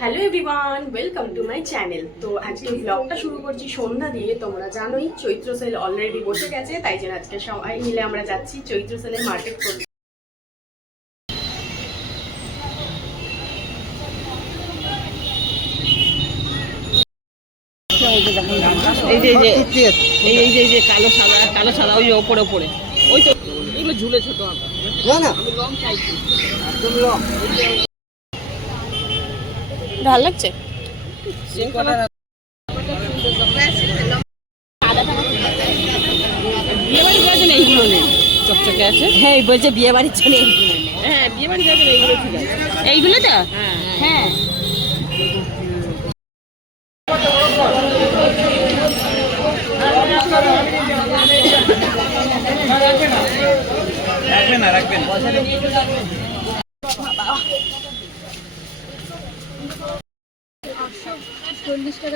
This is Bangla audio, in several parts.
Hello everyone welcome to my channel তো আজকে ব্লগটা শুরু করছি সন্ধ্যা দিয়ে তোমরা জানোই চৈত্র সেল অলরেডি বসে গেছে তাই জন্য আজকে সবাই মিলে আমরা যাচ্ছি চৈত্র সেলের মার্কেট করতে। এই যে এই যে এই কালো সাদা কালো সাদা ওই ওপরে ওপরে। ওই তো এগুলো ঝুলে ছোট আঁকা আমি লং চাইছি। ভালো লাগছে? বিয়ে বাড়ি এইগুলো নেই চকচকে আছে? হ্যাঁ বলছে বিয়ে বাড়ির জন্য এইগুলো হ্যাঁ বিয়ে বাড়ি গেছেন এইগুলো ঠিক আছে। এইগুলো তো হ্যাঁ।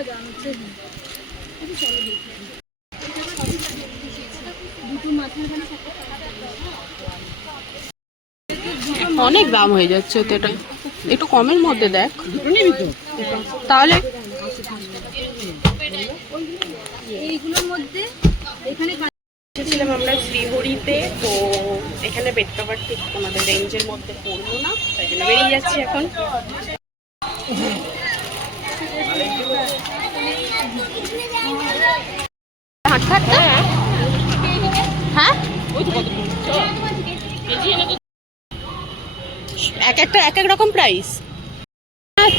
হ্যাঁ অনেক দাম হয়ে যাচ্ছে তো এটা। একটু কমের মধ্যে দেখ। তাহলে? এইগুলোর মধ্যে এখানে এসেছিলাম আমরা শ্রীহরিতে তো এখানে বেড কভার ঠিক আমাদের রেঞ্জের মধ্যে পড়ল না তাই জন্য বেরিয়ে যাচ্ছি এখন। হ্যাঁ এক একটা এক এক রকম প্রাইস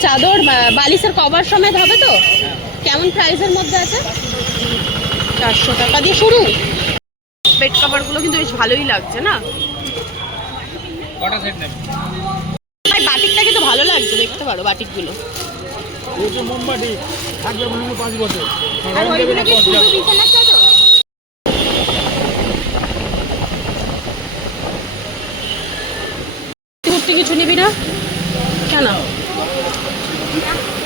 চাদর বালিশের কভার সমেত হবে তো? কেমন প্রাইসের মধ্যে আছে? চারশো টাকা দিয়ে শুরু। বেড কভারগুলো কিন্তু বেশ ভালোই লাগছে না? বাটিকটা কিন্তু ভালো লাগছে দেখতে পারো বাটিকগুলো। মোমবাটি থাকবে পাঁচ বছর। আর ওইগুলো কি শুধু বিছানার চাদর কুর্তি কিছু নিবি না? কেন?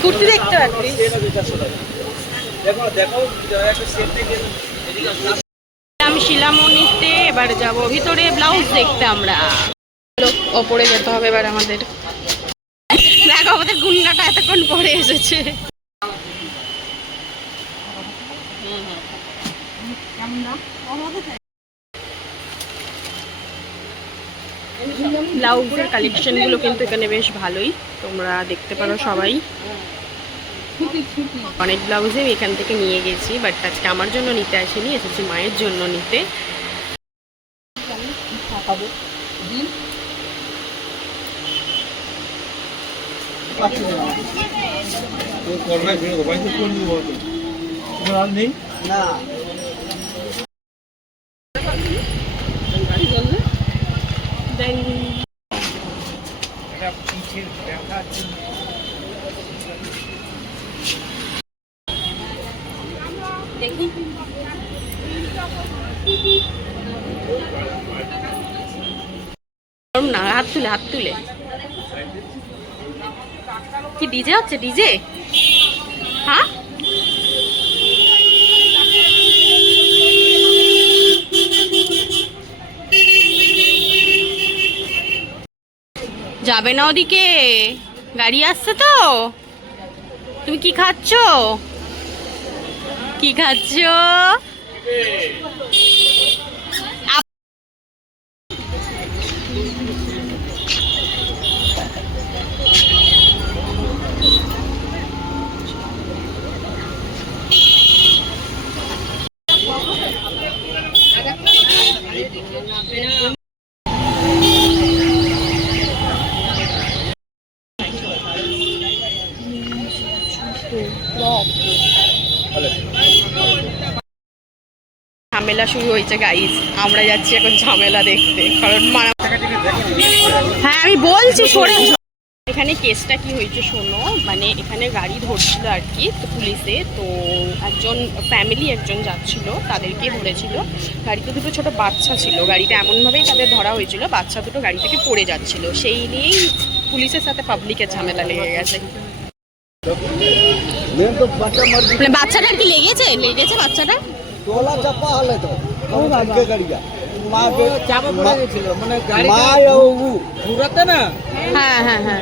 কুর্তি দেখতে পারবি আমি শিলামণিতে এবার যাব। ভিতরে ব্লাউজ দেখতে আমরা। ওপরে যেতে হবে এবার আমাদের। দেখো আমাদের গুন্ডাটা এতক্ষণ পরে এসেছে। ব্লাউজের কালেকশনগুলো কিন্তু এখানে বেশ ভালোই। তোমরা দেখতে পারো সবাই। অনেক ব্লাউজে আমি এখান থেকে নিয়ে গেছি বাট আজকে আমার জন্য নিতে আসিনি এসেছি মায়ের জন্য নিতে। নেই দেন দেখি না হাত তুলে হাত তুলে। কি ডিজে হচ্ছে ডিজে? হ্যাঁ? যাবে না ওদিকে। গাড়ি আসছে তো। তুমি কি খাচ্ছ? কি খাচ্ছ? ঝামেলা শুরু হয়েছে গাইজ আমরা যাচ্ছি এখন ঝামেলা দেখতে, কারণ মারা হ্যাঁ আমি বলছি সরে এখানে কেসটা কি হয়েছে শোনো? মানে এখানে গাড়ি ধরছিল আর কি তো পুলিশে। তো একজন ফ্যামিলি একজন যাচ্ছিল তাদেরকে ধরেছিল। গাড়িতে দুটো ছোট বাচ্চা ছিল। গাড়িটা এমনভাবেই তাদের ধরা হয়েছিল, বাচ্চা দুটো গাড়ি থেকে পড়ে যাচ্ছিল। সেই নিয়েই পুলিশের সাথে পাবলিকের ঝামেলা লেগে গেছে। মানে বাচ্চাটার কি লেগেছে? লেগেছে বাচ্চাটা? তোলা চাপা হলে তো। হ্যাঁ, হ্যাঁ হ্যাঁ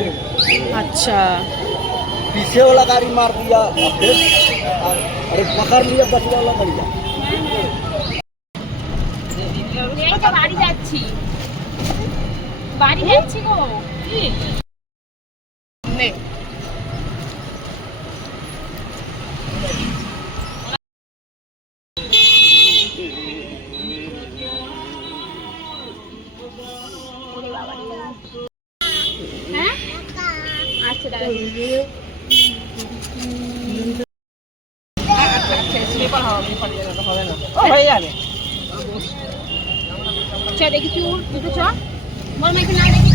আচ্ছা। বাড়ি যাচ্ছি। বাড়ি যাচ্ছি গো। হয়ে যাবে। চ দেখি চুর দুটো চ। বল মা না দেখি।